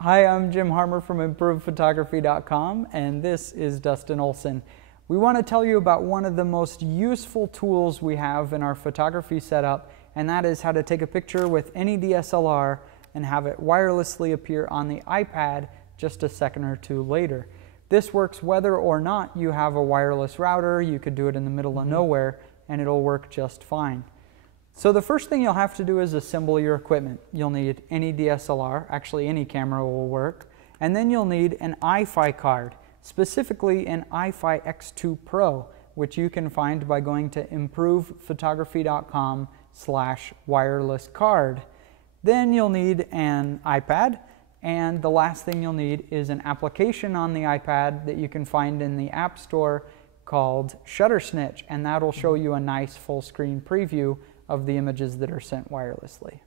Hi, I'm Jim Harmer from ImprovedPhotography.com, and this is Dustin Olson. We want to tell you about one of the most useful tools we have in our photography setup, and that is how to take a picture with any DSLR and have it wirelessly appear on the iPad just a second or two later. This works whether or not you have a wireless router. You could do it in the middle of nowhere, and it'll work just fine. So the first thing you'll have to do is assemble your equipment. You'll need any DSLR, actually any camera will work, and then you'll need an iFi card, specifically an iFi X2 Pro, which you can find by going to improvephotography.com/wireless card. Then you'll need an iPad, and the last thing you'll need is an application on the iPad that you can find in the App Store called ShutterSnitch, and that'll show you a nice full screen preview of the images that are sent wirelessly.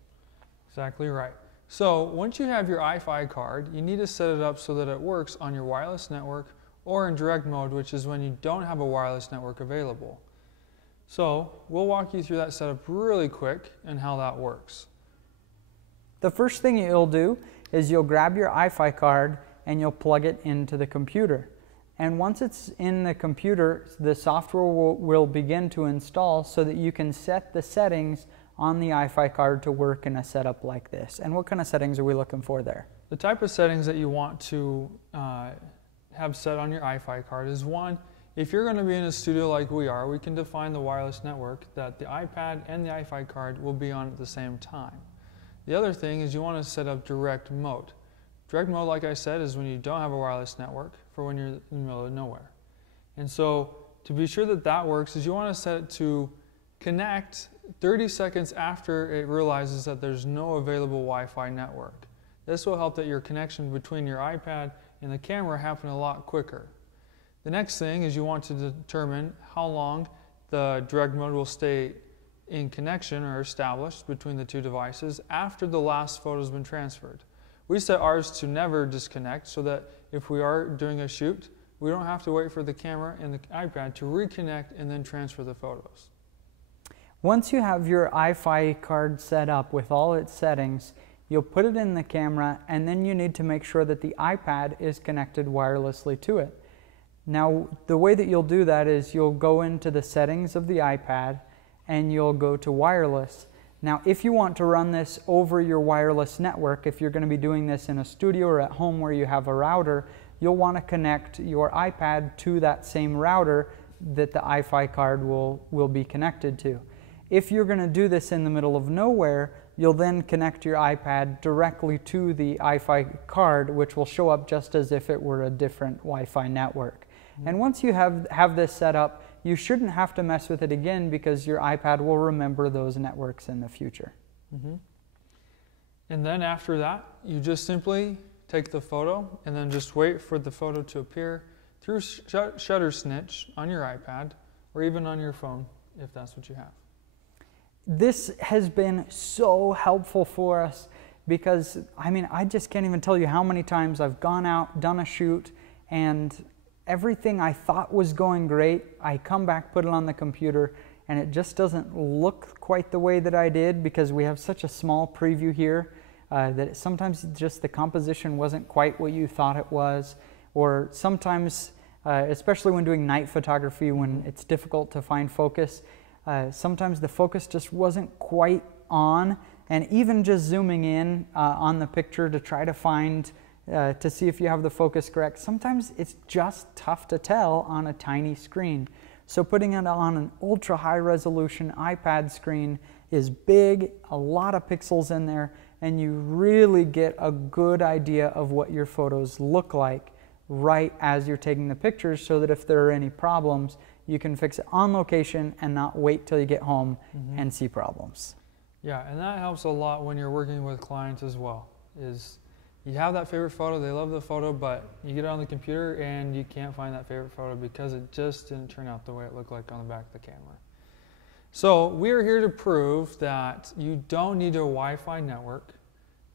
Exactly right. So once you have your iFi card, you need to set it up so that it works on your wireless network or in direct mode, which is when you don't have a wireless network available. So we'll walk you through that setup really quick and how that works. The first thing you'll do is you'll grab your iFi card and you'll plug it into the computer. And once it's in the computer, the software will begin to install so that you can set the settings on the iFi card to work in a setup like this. And what kind of settings are we looking for there? The type of settings that you want to have set on your iFi card is one, if you're going to be in a studio like we are, we can define the wireless network that the iPad and the iFi card will be on at the same time. The other thing is you want to set up direct mode. Direct mode, like I said, is when you don't have a wireless network for when you're in the middle of nowhere. And so to be sure that that works is you want to set it to connect 30 seconds after it realizes that there's no available Wi-Fi network. This will help that your connection between your iPad and the camera happen a lot quicker. The next thing is you want to determine how long the direct mode will stay in connection or established between the two devices after the last photo has been transferred. We set ours to never disconnect so that if we are doing a shoot, we don't have to wait for the camera and the iPad to reconnect and then transfer the photos. Once you have your iFi card set up with all its settings, you'll put it in the camera, and then you need to make sure that the iPad is connected wirelessly to it. Now, the way that you'll do that is you'll go into the settings of the iPad and you'll go to wireless. Now, if you want to run this over your wireless network, if you're going to be doing this in a studio or at home where you have a router, you'll want to connect your iPad to that same router that the iFi card will be connected to. If you're going to do this in the middle of nowhere, you'll then connect your iPad directly to the iFi card, which will show up just as if it were a different Wi-Fi network. And once you have this set up, you shouldn't have to mess with it again because your iPad will remember those networks in the future. And then after that, you just simply take the photo and then just wait for the photo to appear through ShutterSnitch on your iPad or even on your phone if that's what you have. This has been so helpful for us because, I mean, I just can't even tell you how many times I've gone out, done a shoot, and everything I thought was going great, I come back, put it on the computer, and it just doesn't look quite the way that I did because we have such a small preview here that sometimes just the composition wasn't quite what you thought it was, or sometimes, especially when doing night photography when it's difficult to find focus, sometimes the focus just wasn't quite on, and even just zooming in on the picture to try to find to see if you have the focus correct, sometimes it's just tough to tell on a tiny screen. So putting it on an ultra high resolution iPad screen is big, a lot of pixels in there, and you really get a good idea of what your photos look like right as you're taking the pictures, so that if there are any problems, you can fix it on location and not wait till you get home and see problems. Yeah, and that helps a lot when you're working with clients as well. You have that favorite photo, they love the photo, but you get it on the computer and you can't find that favorite photo because it just didn't turn out the way it looked like on the back of the camera. So we're here to prove that you don't need a Wi-Fi network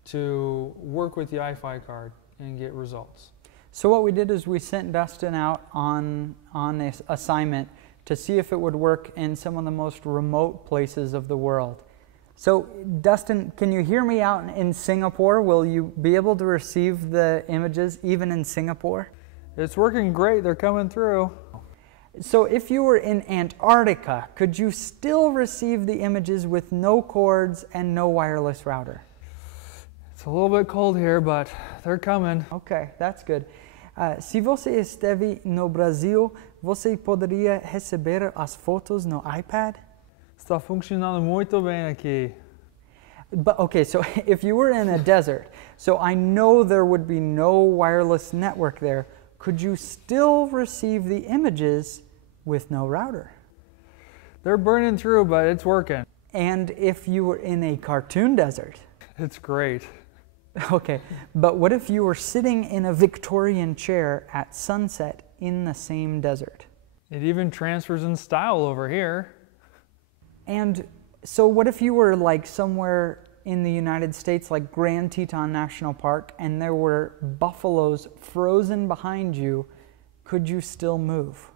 to work with the iFi card and get results. So what we did is we sent Dustin out on this assignment to see if it would work in some of the most remote places of the world. So Dustin, can you hear me out in Singapore? Will you be able to receive the images even in Singapore? It's working great. They're coming through. So if you were in Antarctica, could you still receive the images with no cords and no wireless router? It's a little bit cold here, but they're coming. Okay, that's good. Se você esteve no Brasil, você poderia receber as fotos no iPad? Está funcionando muito bem aqui. But okay, so if you were in a desert, so I know there would be no wireless network there, could you still receive the images with no router? They're burning through, but it's working. And if you were in a cartoon desert? It's great. Okay, but what if you were sitting in a Victorian chair at sunset in the same desert? It even transfers in style over here. And so what if you were like somewhere in the United States, like Grand Teton National Park, and there were buffaloes frozen behind you? Could you still move?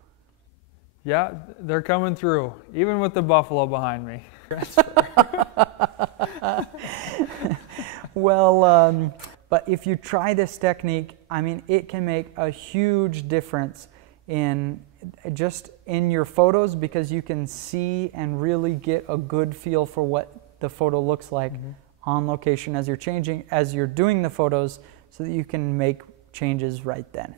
Yeah, they're coming through, even with the buffalo behind me. Well, but if you try this technique, I mean, it can make a huge difference in just in your photos, because you can see and really get a good feel for what the photo looks like on location as you're doing the photos, so that you can make changes right then.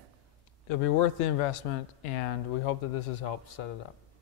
It'll be worth the investment, and we hope that this has helped set it up.